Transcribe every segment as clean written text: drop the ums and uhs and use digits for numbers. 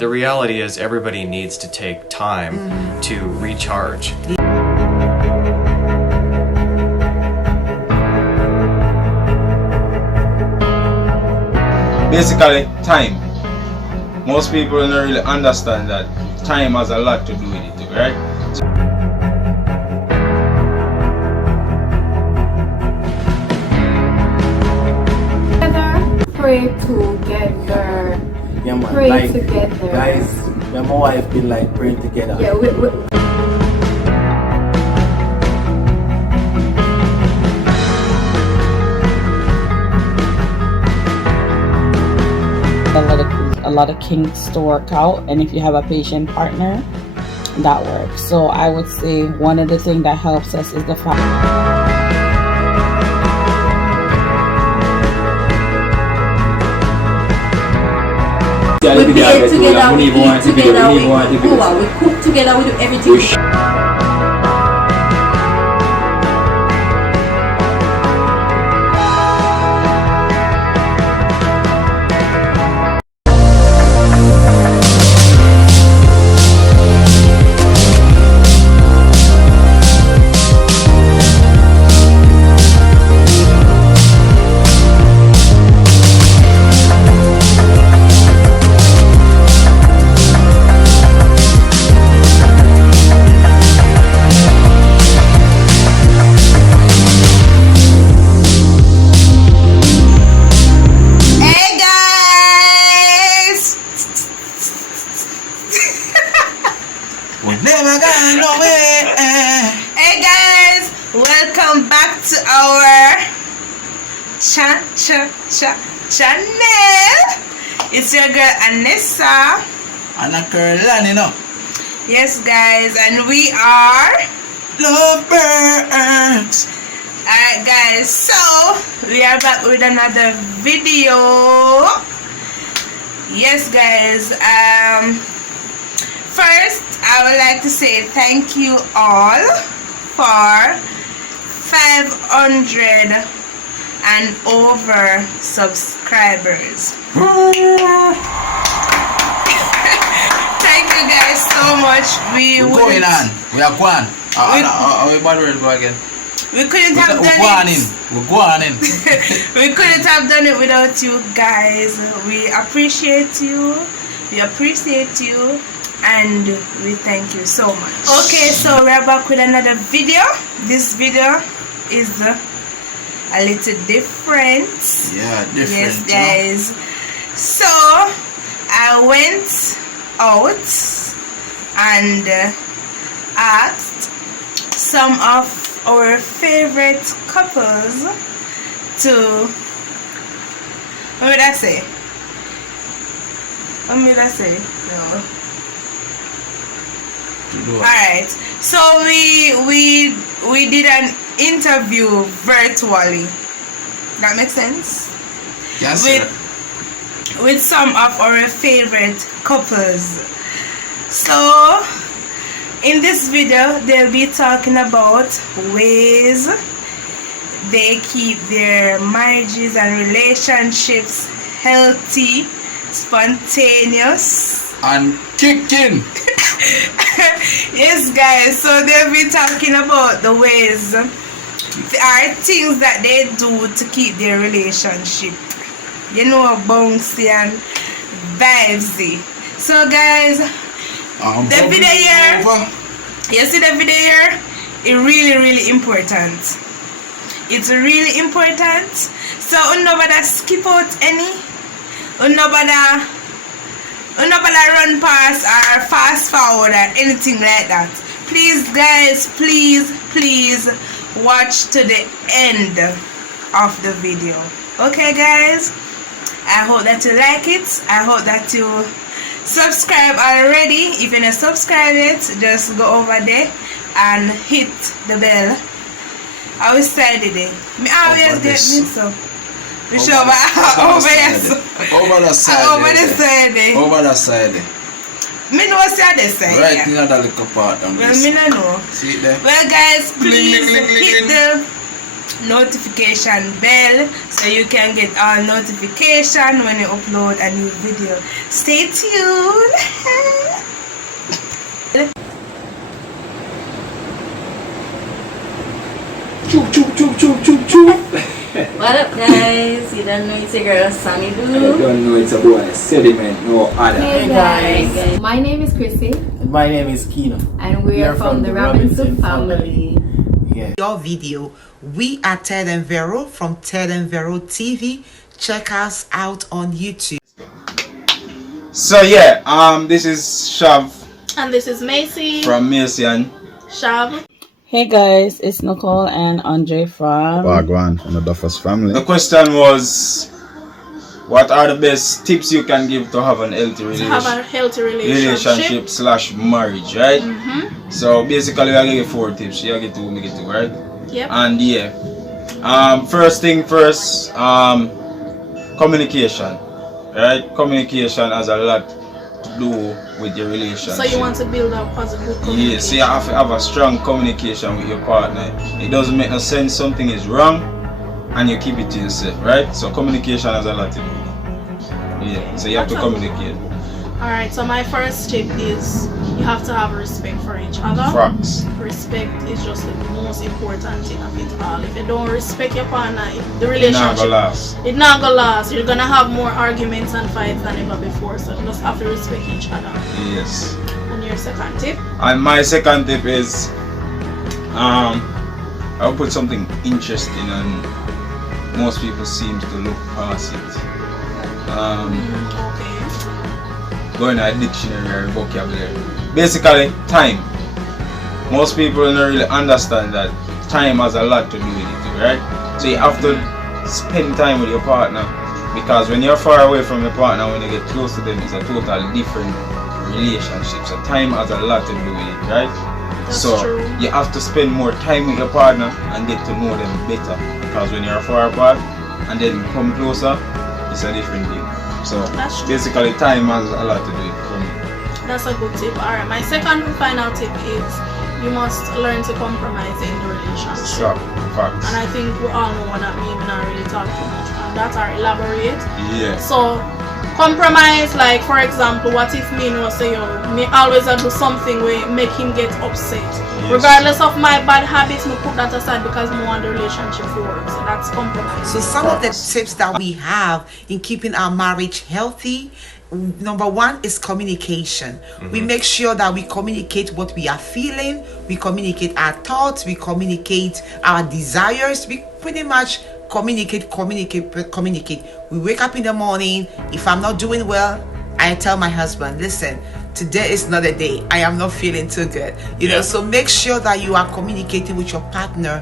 The reality is everybody needs to take time to recharge. Basically, time. Most people don't really understand that time has a lot to do with it, right? Pray together. Yeah, man. Pray like, together. Guys, me and my wife been like praying together. Yeah, a lot of kinks to work out, and if you have a patient partner, that works. So I would say one of the things that helps us is the fact we play together, we eat together, we cook together, we do everything. Hey guys, welcome back to our channel. It's your girl Anessa And a girl, you know. Yes guys, and we are Love Burkes. Alright guys, so we are back with another video. Yes guys, first I would like to say thank you all for 500 and over subscribers. Thank you guys so much. We're going on. We are going. Are we about to go again? We couldn't have done it. We're going in. We couldn't have done it without you guys. We appreciate you. We appreciate you. And we thank you so much. Okay, so we're back with another video. This video is a little different. Yeah, different. Yes, guys. So I went out and asked some of our favorite couples to, what would I say? What would I say? No. Alright, so we did an interview virtually. That makes sense? Yes. With some of our favorite couples. So in this video they'll be talking about ways they keep their marriages and relationships healthy, spontaneous, and kicking. Yes guys, so they'll be talking about the ways, there are things that they do to keep their relationship, you know, bouncy and vibesy. So guys, the video here, you see the video here, it's really important. It's really important. So nobody skip out any, nobody run past or fast forward or anything like that. Please guys, please watch to the end of the video. Okay guys, I hope that you like it. I hope that you subscribe already. If you're not subscribed yet, just go over there and hit the bell. I always say it. Me always get mixed up. We show over the side. Me know what's the other side. Right in the little part. Well, me no know. See it there? Well, guys, please hit the notification bell so you can get our notification when you upload a new video. Stay tuned. What up, guys? You don't know it's your girl Sammyboo. You don't know it's a boy Sediment, no other. Hey guys. My name is Chrissy. My name is Kino. And we are from the Robinson family. Yeah. Your video. We are Ted and Vero from Ted and Vero TV. Check us out on YouTube. So yeah, this is Shav And this is Macy from Macy and Shav. Hey guys, it's Nicole and Andre from Wagwan from the DUFFUS family. the question was, what are the best tips you can give to have an healthy Have a healthy relationship. / marriage, right? So basically, I give you 4 tips. You get 2, make it 2, right? Yep. And yeah, first thing first, communication, right? Communication has a lot to do with your relationship. So you want to build up positive communication. Yes, so you have to have a strong communication with your partner. It doesn't make no sense something is wrong and you keep it to yourself, right? So communication has a lot to do. Yeah, so you have to communicate. Alright, so my first tip is you have to have respect for each other. Facts. Respect is just the most important thing of it all. If you don't respect your partner, the relationship It's not gonna last. You're gonna have more arguments and fights than ever before. So you just have to respect each other. Yes. And your second tip? And my second tip is I'll put something interesting and most people seem to look past it. Okay. Going to a dictionary or vocabulary. Basically, time. Most people don't really understand that time has a lot to do with it, right? So you have to spend time with your partner, because when you're far away from your partner, when you get close to them, it's a totally different relationship. So time has a lot to do with it, right? That's so true. you have to spend more time with your partner and get to know them better, because when you're far apart and then come closer, it's a different thing. So basically, time has a lot to do with it for me. That's a good tip. Alright, my second and final tip is you must learn to compromise in the relationship. Facts. And I think we all know what that means. We not really talk too much on that or elaborate. Yeah. So compromise, like for example, what if me know say me always do something where make him get upset. Yes. Regardless of my bad habits, me put that aside because we want the relationship to work. So that's compromise. So some of the tips that we have in keeping our marriage healthy, number 1 is communication. We make sure that we communicate what we are feeling, we communicate our thoughts, we communicate our desires, we pretty much communicate. We wake up in the morning. If I'm not doing well, I tell my husband, listen, today is not a day. I am not feeling too good. You know, so make sure that you are communicating with your partner.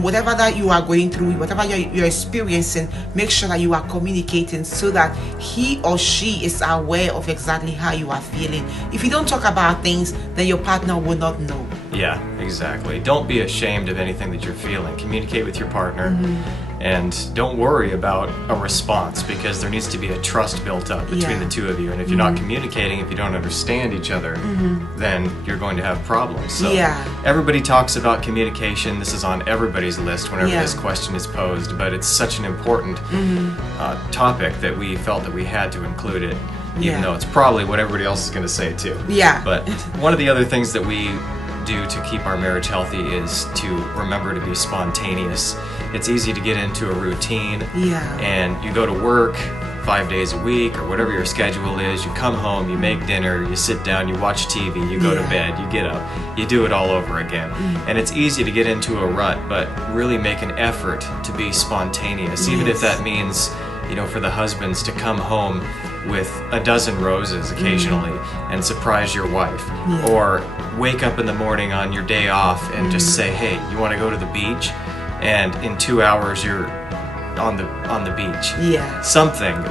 Whatever that you are going through, whatever you're experiencing, make sure that you are communicating so that he or she is aware of exactly how you are feeling. If you don't talk about things, then your partner will not know. Yeah, exactly. Don't be ashamed of anything that you're feeling. Communicate with your partner. And don't worry about a response, because there needs to be a trust built up between the two of you. And if you're not communicating, if you don't understand each other, then you're going to have problems. So everybody talks about communication. This is on everybody's list whenever this question is posed, but it's such an important topic that we felt that we had to include it, even though it's probably what everybody else is going to say too. But one of the other things that we do to keep our marriage healthy is to remember to be spontaneous. It's easy to get into a routine, and you go to work 5 days a week or whatever your schedule is. You come home, you make dinner, you sit down, you watch TV, you go to bed, you get up, you do it all over again. And it's easy to get into a rut, but really make an effort to be spontaneous, even if that means, you know, for the husbands to come home with a dozen roses occasionally and surprise your wife, or wake up in the morning on your day off and just say, hey, you want to go to the beach? And in 2 hours you're on the beach. Something,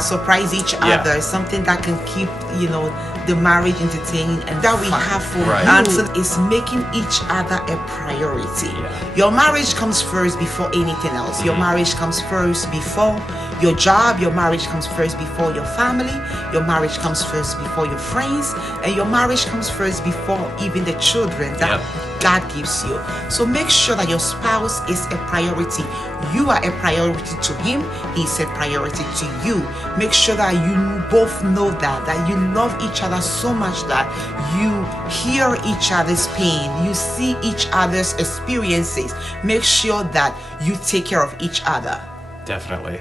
surprise each other, something that can keep, you know, the marriage entertaining, and that we have for answer is making each other a priority. Your marriage comes first before anything else. Your marriage comes first before your job, your marriage comes first before your family, your marriage comes first before your friends, and your marriage comes first before even the children that God gives you. So make sure that your spouse is a priority. You are a priority to him, he's a priority to you. Make sure that you both know that you love each other so much that you hear each other's pain, you see each other's experiences. Make sure that you take care of each other. Definitely.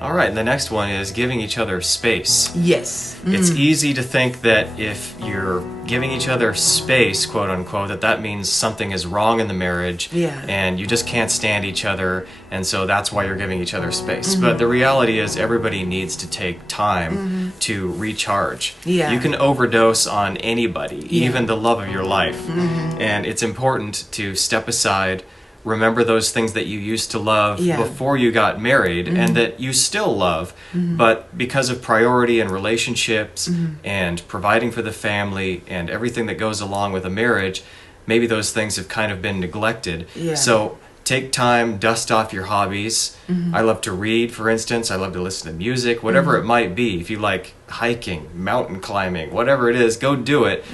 All right, and the next one is giving each other space. Yes. It's easy to think that if you're giving each other space, quote unquote, that means something is wrong in the marriage and you just can't stand each other, and so that's why you're giving each other space. But the reality is everybody needs to take time to recharge. You can overdose on anybody, even the love of your life. And it's important to step aside, remember those things that you used to love before you got married and that you still love, but because of priority and relationships and providing for the family and everything that goes along with a marriage, maybe those things have kind of been neglected. So take time, dust off your hobbies. I love to read, for instance. I love to listen to music, whatever it might be. If you like hiking, mountain climbing, whatever it is, go do it.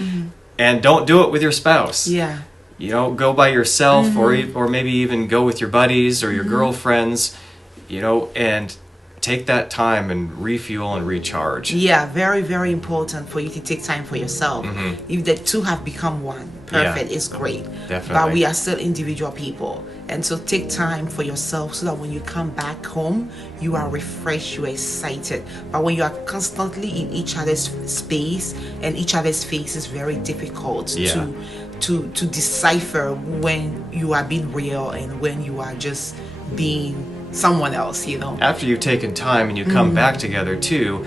And don't do it with your spouse. You know, go by yourself or maybe even go with your buddies or your girlfriends, you know, and take that time and refuel and recharge. Very, very important for you to take time for yourself. If the two have become one, perfect, it's great. Definitely. But we are still individual people. And so take time for yourself so that when you come back home, you are refreshed, you are excited. But when you are constantly in each other's space and each other's face, it's very difficult to decipher when you are being real and when you are just being someone else, you know. After you've taken time and you come back together too,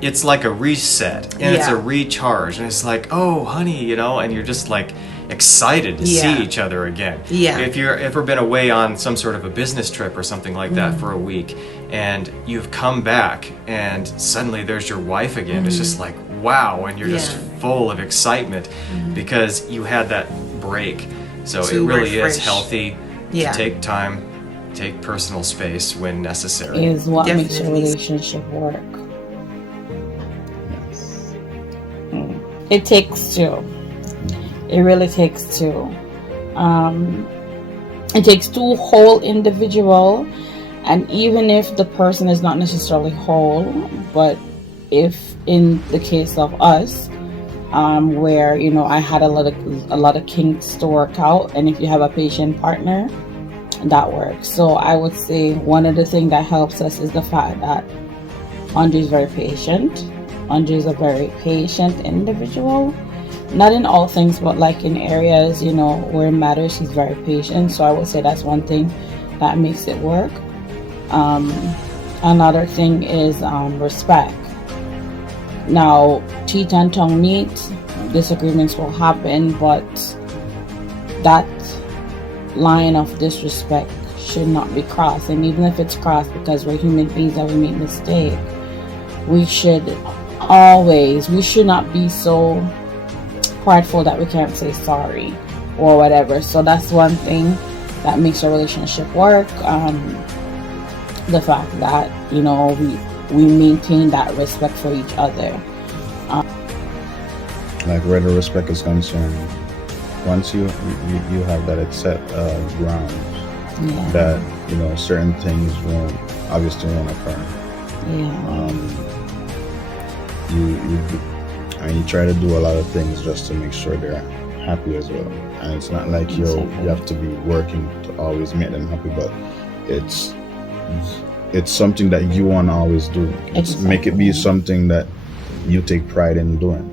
it's like a reset and it's a recharge, and it's like, oh honey, you know, and you're just like excited to see each other again. If you've ever been away on some sort of a business trip or something like that for a week and you've come back and suddenly there's your wife again, it's just like wow, and you're just full of excitement because you had that break. So it really is healthy to take time, take personal space when necessary. Is what makes a relationship work. It takes two. It really takes two. It takes two whole individual, and even if the person is not necessarily whole, but if in the case of us, where you know I had a lot of kinks to work out, and if you have a patient partner, that works. So I would say one of the things that helps us is the fact that Andre is very patient. Andre is a very patient individual. Not in all things, but like in areas, you know, where it matters, he's very patient. So I would say that's one thing that makes it work. Another thing is respect. Now, teeth and tongue meet, disagreements will happen, but that line of disrespect should not be crossed. And even if it's crossed, because we're human beings and we make mistakes, we should not be so prideful that we can't say sorry or whatever. So that's one thing that makes a relationship work. The fact that, you know, we maintain that respect for each other. Like where the respect is concerned, once you have that set ground, that you know certain things won't occur. You try to do a lot of things just to make sure they're happy as well. And it's not like you have to be working to always make them happy, but it's something that you want to always do. Make it be something that you take pride in doing.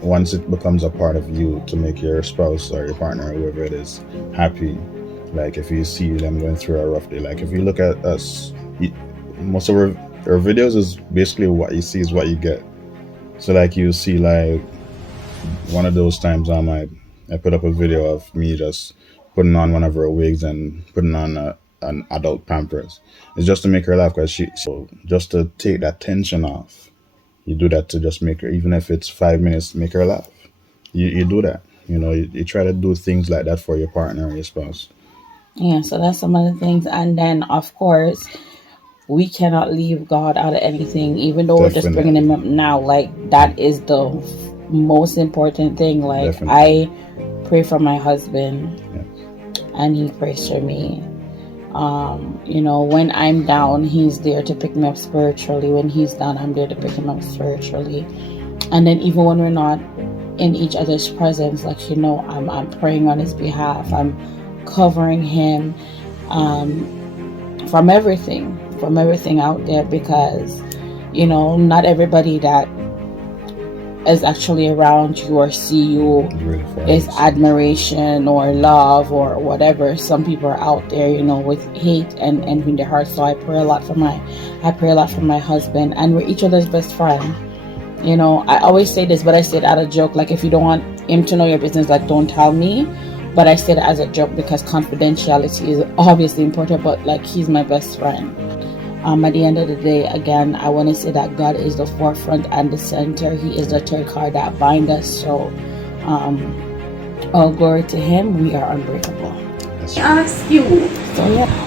Once it becomes a part of you to make your spouse or your partner, whoever it is, happy. Like if you see them going through a rough day, like if you look at us, most of our videos is basically what you see is what you get. So like you see like one of those times I put up a video of me just putting on one of her wigs and putting on an adult Pampers. It's just to make her laugh, because so just to take that tension off. You do that to just make her, even if it's 5 minutes, make her laugh. You do that. You know, you try to do things like that for your partner or your spouse. Yeah, so that's some of the things. And then, of course, we cannot leave God out of anything, even though we're just bringing him up now. Like, that is the most important thing. Like, I pray for my husband, and he prays for me. You know, when I'm down, he's there to pick me up spiritually. When he's down, I'm there to pick him up spiritually. And then even when we're not in each other's presence, like, you know, I'm praying on his behalf. I'm covering him from everything out there, because, you know, not everybody that is actually around you or see you is admiration or love or whatever. Some people are out there, you know, with hate and in their heart. So I pray a lot for my husband, and we're each other's best friend. You know, I always say this, but I say it as a joke. Like, if you don't want him to know your business, like, don't tell me. But I say it as a joke because confidentiality is obviously important. But like, he's my best friend. At the end of the day, again, I want to say that God is the forefront and the center. He is the third cord that binds us. So, all glory to him. We are unbreakable. I ask you,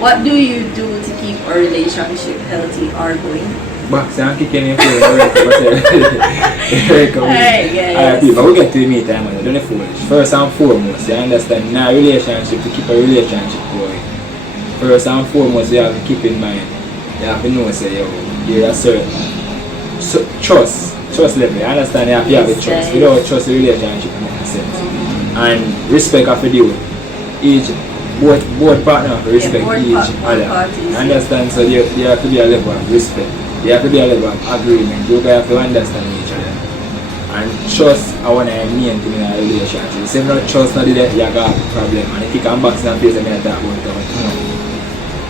what do you do to keep a relationship healthy or going? Box, I'm kicking in for Alright, people, we get to the meet time, man. Don't be foolish. First and foremost, you understand, in a relationship, to keep a relationship going, first and foremost, you have to keep in mind, you have to know, say, yo, you're a certain trust level. You understand, you have to trust. Without trust, the relationship doesn't make sense. And respect have to do both partners have to respect each other. You understand? So there have to be a level of respect. There have to be a level of agreement. You guys have to understand each other. And trust, I want to main thing in a relationship. If you not trust, not there, you got a problem. And if you can box and face, I mean, talk about it.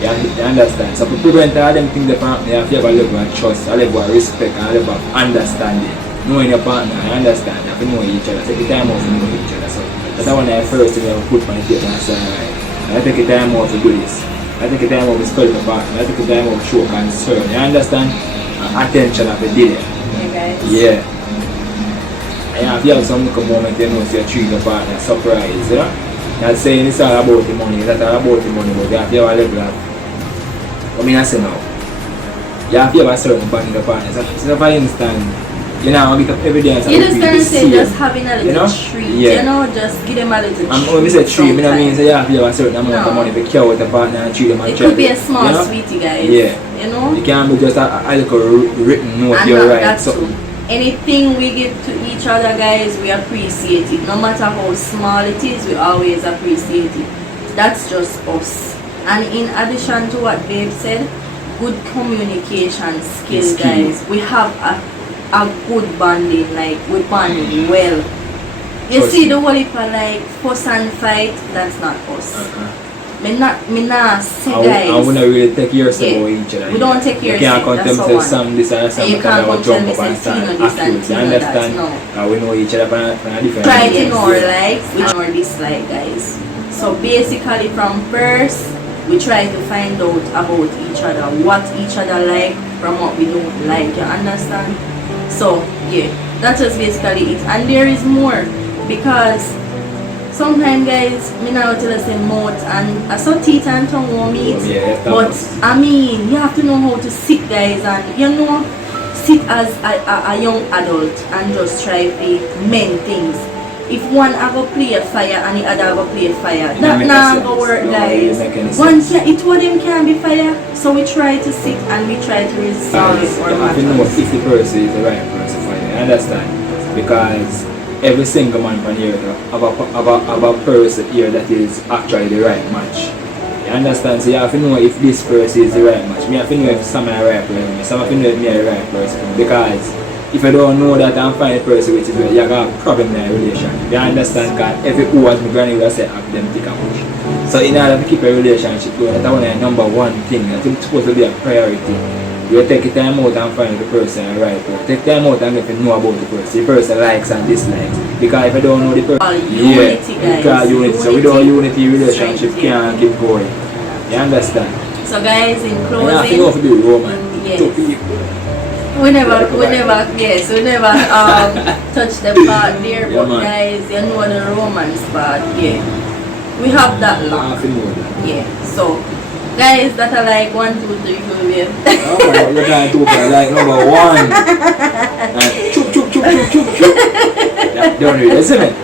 You understand? So to prevent all them things that happen, you have to have a level of trust, a level of respect, and a level of understanding. Knowing your partner, I understand. You have to know each other. Take the time out to know each other. So that's one of the first thing I put my table and say, alright, I take the time out to do this. I take the time out to spell the partner. I take the time out to show concern. You understand? Attention of the day. Yeah. And if you have some little moment, you know, so you treat the partner surprise, you know? Not saying it's all about the money, it's not all about the money, but you have to have a level of, I mean, I say now, you have to have a certain bond in the partner. So for instance, you know, get up every day and you just gonna say just having a little treat, you know, just give them a little treat. When we say treat, I mean, so you have to have a certain amount of money to care with the partner and treat them and it could be a small sweetie, guys. Yeah. You know? It can't be just a little written note, you're right. That's so, true. Anything we give to each other, guys, we appreciate it. No matter how small it is, we always appreciate it. That's just us. And in addition to what Babe said, good communication skills, guys. We have a good bonding, like we bond well. You see the whole heap of like fuss and fight, that's not us. Me not say guys. I wouldn't really take yourself away each other. We don't take yourself. You can't come to say some this or some. You can't come jump up and start accusing. You understand? We know each other from a different. Try to know our likes, we know our dislike, guys. So basically from first, we try to find out about each other, what each other like from what we don't like. You understand? So yeah, that's just basically it. And there is more, because sometimes, guys, me now tell us in mouth and I saw teeth and tongue won't meet. But I mean, you have to know how to sit, guys, and you know, sit as a young adult and just try to mend things. If one ever play a fire and the other ever play a fire, that not gonna work, guys. Once it one of them can be fire, so we try to sit and we try to resolve our matters. You know if the person is the right person for you, you understand? Because every single man from here have a person here that is actually the right match. You understand? So you have to know if this person is the right match. Me have to know if someone is the right person. Some have to know if me is the right person. Because if you don't know that and find a person which is right, you got a problem in a relationship. You understand? Because every who as my granny will say have them take a push. So in order to keep a relationship going, that's one of the number one thing. I think it's supposed to be a priority. You take your time out and find the person right person. Take time out and get to know about the person. The person likes and dislikes. Because if you don't know the person, unity, guys. Unity. So without unity, relationship can't keep going. You understand? So guys, in closing, you have to know to be Roman. Yes. We never touch the part there, but guys, you know the romance part, yeah. We have that love. Yeah. So Guys that are like 1, 2, 3, 4, yeah. Oh, you're trying to like number 1. Like, choop, choop, choop, choop, choop, choop. That don't read, isn't it?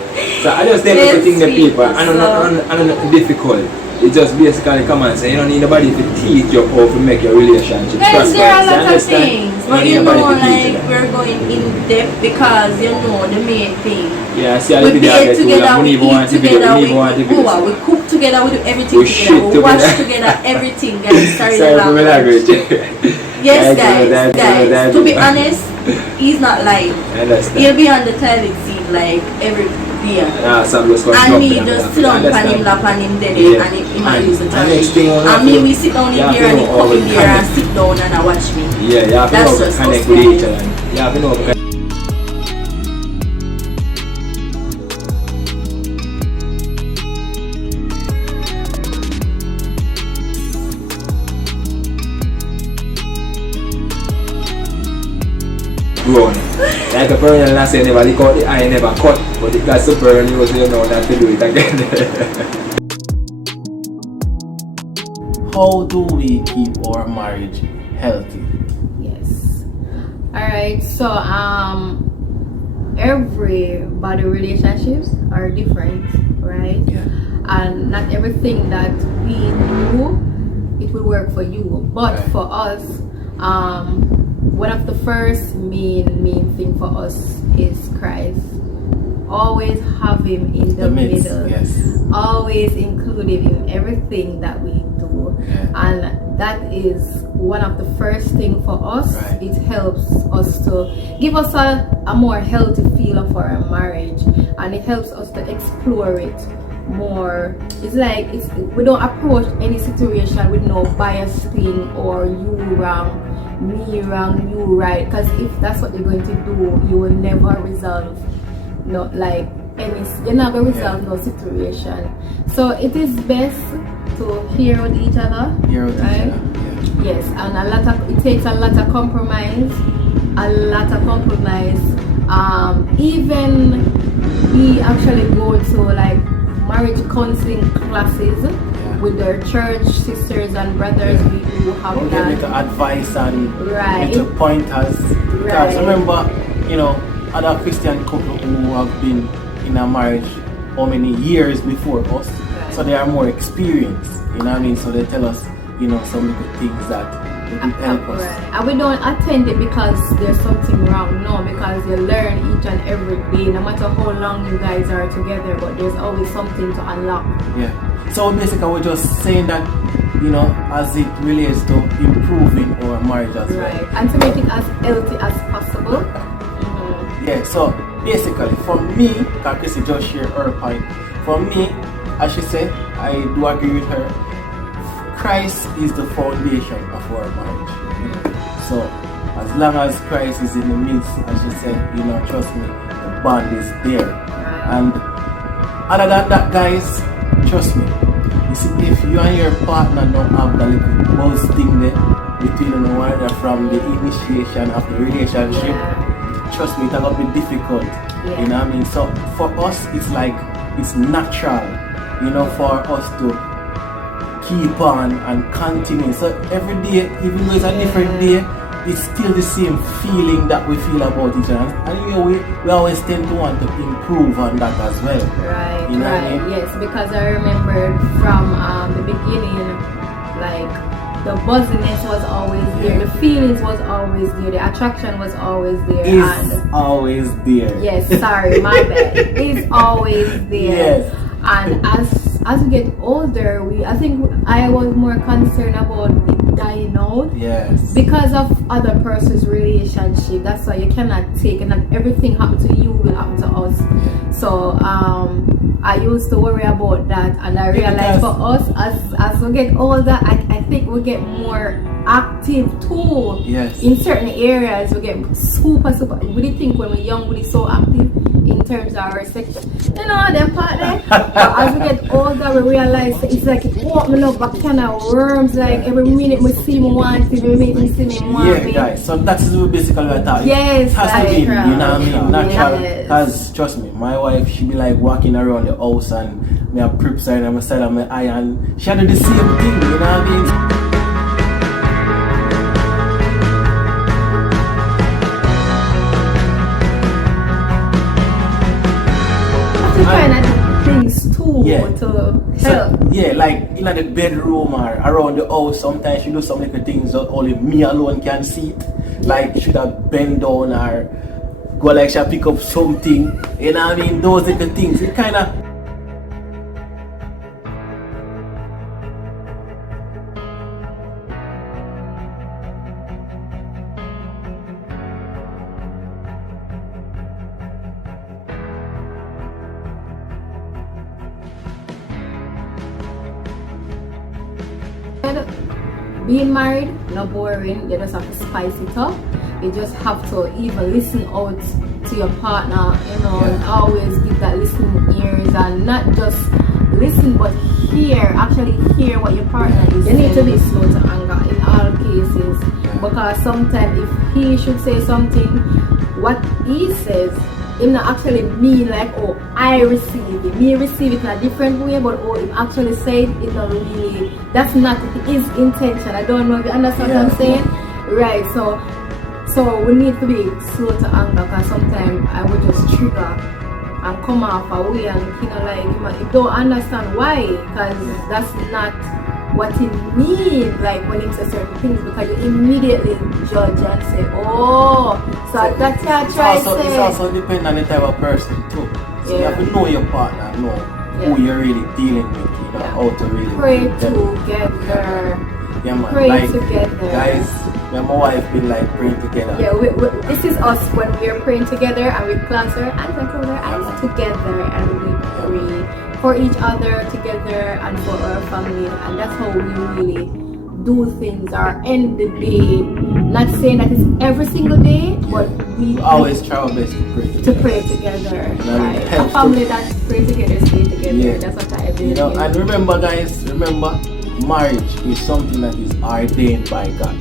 So I just take everything the people, and I'm not difficult. It just basically come and say, you don't need nobody to teach you how to make your relationship. Guys, there are a lot of things, but you know, like, we're going in depth because you know the main thing. Yeah, see, we be together, we eat together, we cook together, we do everything together, we watch together, everything, guys. Sorry for the language. Yes, guys, to be honest, he's not lying. He'll be on the toilet seat like every day. And me just sit down on him, lap on him, and he might use the toilet. And me, we sit down in here and he come in here and sit down and watch me. Yeah, that's just connect with each other. Yeah, you know. Grown. Like a burn and I say never lick out the eye, never cut, but it got to burn you, so you know not to do it again. How do we keep our marriage healthy? Yes. Alright, so everybody relationships are different, right? Yeah. And not everything that we do, it will work for you. But right. For us, one of the first main thing for us is Christ. Always have him in the middle. Yes. Always include him in everything that we do. Yeah. And that is one of the first thing for us. Right. It helps us to give us a more healthy feel for our marriage, and it helps us to explore it more. It's like we don't approach any situation with no bias thing or you wrong, me wrong, you right, because if that's what you're going to do, you will never resolve you're not going to resolve no situation. So it is best to hear with each other, right? Yeah. Yes, and it takes a lot of compromise, even we actually go to like marriage counseling classes with their church sisters and brothers. We do have that. Little advice and right. little pointers. Because remember, other Christian couple who have been in a marriage how many years before us, right. So they are more experienced, you know what I mean? So they tell us, some little things that will help us. Right. And we don't attend it because there's something wrong, no, because you learn each and every day, no matter how long you guys are together, but there's always something to unlock. Yeah. So basically we're just saying that, as it relates to improving our marriage as well. Right, and to make it as healthy as possible. Yeah, so basically for me, because Chrissy just shared her point, for me, as she said, I do agree with her, Christ is the foundation of our marriage. So as long as Christ is in the midst, as she said, trust me, the bond is there. And other than that, guys, trust me, you see, if you and your partner don't have that little buzz thing there between one another from the initiation of the relationship, trust me, it's gonna be difficult. You know what I mean? So for us, it's like it's natural, for us to keep on and continue. So every day, even though it's a different day, it's still the same feeling that we feel about each other. And we always tend to want to improve on that as well. Right, you know what I mean? Yes, because I remembered from the beginning, like the buzziness was always there, the feelings was always there, the attraction was always there. It's always there. Yes, sorry, my bad. It's always there. Yes. And as we get older, I think I was more concerned about it dying out. Yes. Because of other person's relationship. That's why you cannot take, and not everything happen to you will happen to us. So I used to worry about that, and I realized for us as we get older, I think we get more active too. Yes. In certain areas we get super. We didn't think when we're young we so active in terms of our sex, them part there. But as we get older, we realize it's like it open up a can of worms. Like every minute we see me want, every minute we see me want. Yeah, guys. So that's basically what I thought. Yes, it has to be, you know what I mean, natural. Yes. Because trust me, my wife, she be like walking around the house and me a prep sign on my side of my eye, and she had the same thing, you know what I mean? Kind of things too to help. So, yeah, like in the bedroom or around the house, sometimes you do some little things that only me alone can see it. Like should have bend down or go like she pick up something. You know what I mean? Those little things. It kind of. Being married, not boring. You just have to spice it up. You just have to even listen out to your partner, you know, and always give that listening ears and not just listen but actually hear what your partner is saying. You need to be slow to anger in all cases, because sometimes if he should say something, what he says, it not actually mean like, oh, I receive it. Me receive it in a different way, but oh, him actually said it not really. That's not his intention. I don't know if you understand what I'm saying. Right, so we need to be slow to anger, because sometimes I would just trigger and come off away and like you don't understand why, because that's not what it means, like when it says certain things, because you immediately judge and say, oh, so that's what I try to say. It's also depends on the type of person too. So you have to know your partner, know who you're really dealing with, you know, how to really pray together. Yeah, man. Pray like, together. Guys, me and my wife been like praying together. Yeah, this is us when we are praying together and we close our eyes together and we pray for each other together and for our family, and that's how we really do things or end the day. Not saying that it's every single day, but we always try our best to pray together. Right. A family that pray together, stay together. Yeah. That's what I believe. You know, and remember, guys, marriage is something that is ordained by God.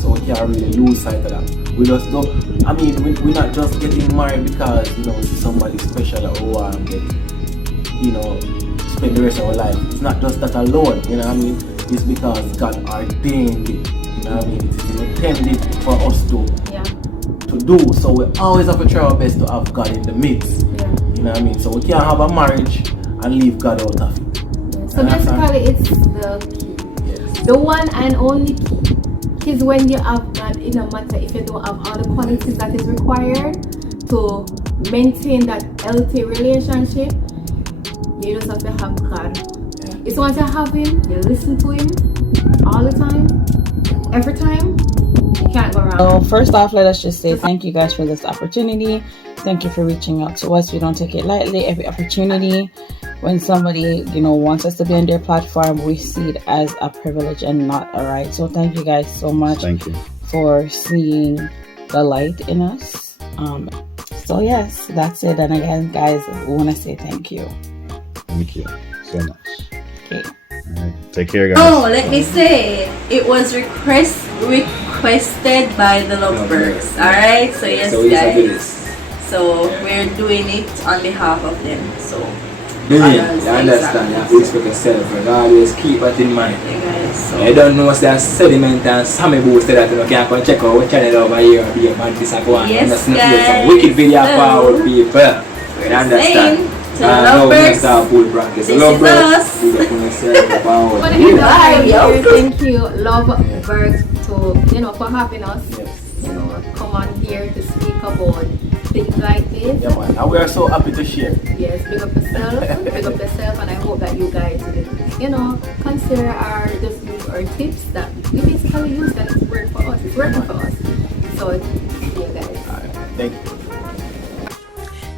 So we can't really lose sight of that. We just don't. I mean, we're not just getting married because somebody special or want to get, spend the rest of our life. It's not just that alone, you know what I mean? It's because God ordained it, you know what I mean? It is intended for us to do. So we always have to try our best to have God in the midst, you know what I mean? So we can't have a marriage and leave God out of it. So basically it's the key. Yes. The one and only key is when you have God, it no matter if you don't have all the qualities that is required to maintain that healthy relationship. You just have to have God. It's once you have Him, you listen to Him all the time, every time. You can't go wrong. So first off, let us just say thank you guys for this opportunity. Thank you for reaching out to us. We don't take it lightly. Every opportunity, when somebody wants us to be on their platform, we see it as a privilege and not a right. So thank you guys so much. Thank you for seeing the light in us. So yes, that's it. And again, guys, we want to say thank you. Thank you so much. Okay. Alright. Take care, guys. Oh, let me say, it was requested by the Burkes. Alright, so yes, guys. So we're doing it on behalf of them. So you understand, you have to respect yourself and always keep that in mind. So you don't know what's that Sediment and Sammyboo say that you can't go check out what channel over here and be a man this and go on. Yes, guys. Some wicked video for people. You understand? To the Burkes. This is us. Thank you, Love Burkes, for having us. Come on here to speak about things like this. Yeah, man. And we are so happy to share. Yes, big up yourself, and I hope that you guys will, consider our just use our tips that we basically use that it's working for us. It's working for us. So see you guys. Alright, thank you.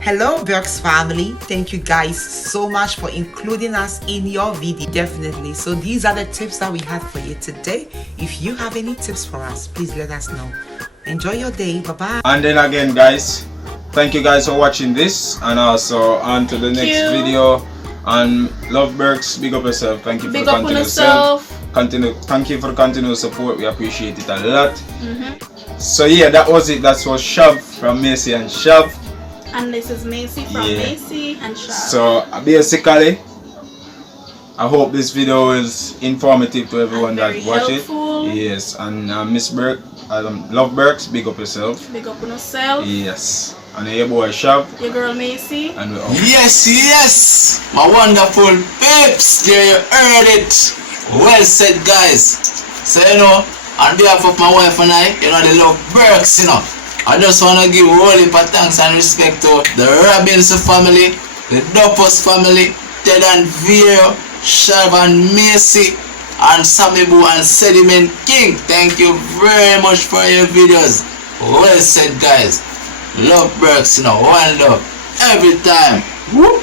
Hello Burkes family, thank you guys so much for including us in your video. Definitely. So these are the tips that we had for you today. If you have any tips for us, please let us know. Enjoy your day. Bye bye. And then again, guys, thank you guys for watching this, and also on to the next video. And Love Burkes, big up yourself. Thank you for the continuous thank you for continuous support. We appreciate it a lot. So yeah, that was it. That was Shav from Macy and Shav. And this is Macy from Macy and Shav. So basically, I hope this video is informative to everyone that watch helpful. it. Yes, and Miss Burke, love Burkes, big up yourself. Big up on yourself. Yes, and your boy Shav. Your girl Macy. And we Yes, my wonderful peeps. There you heard it. Well said, guys. So you know, on behalf of my wife and I, you know, they love Burkes, you know. I just want to give a whole heap of thanks and respect to the Robinson family, the DUFFUS family, Ted and Vero, Shav and Macy, and Sammyboo and Sediment King. Thank you very much for your videos. Well said, guys. Love Burkes, you know, one love every time. Whoop.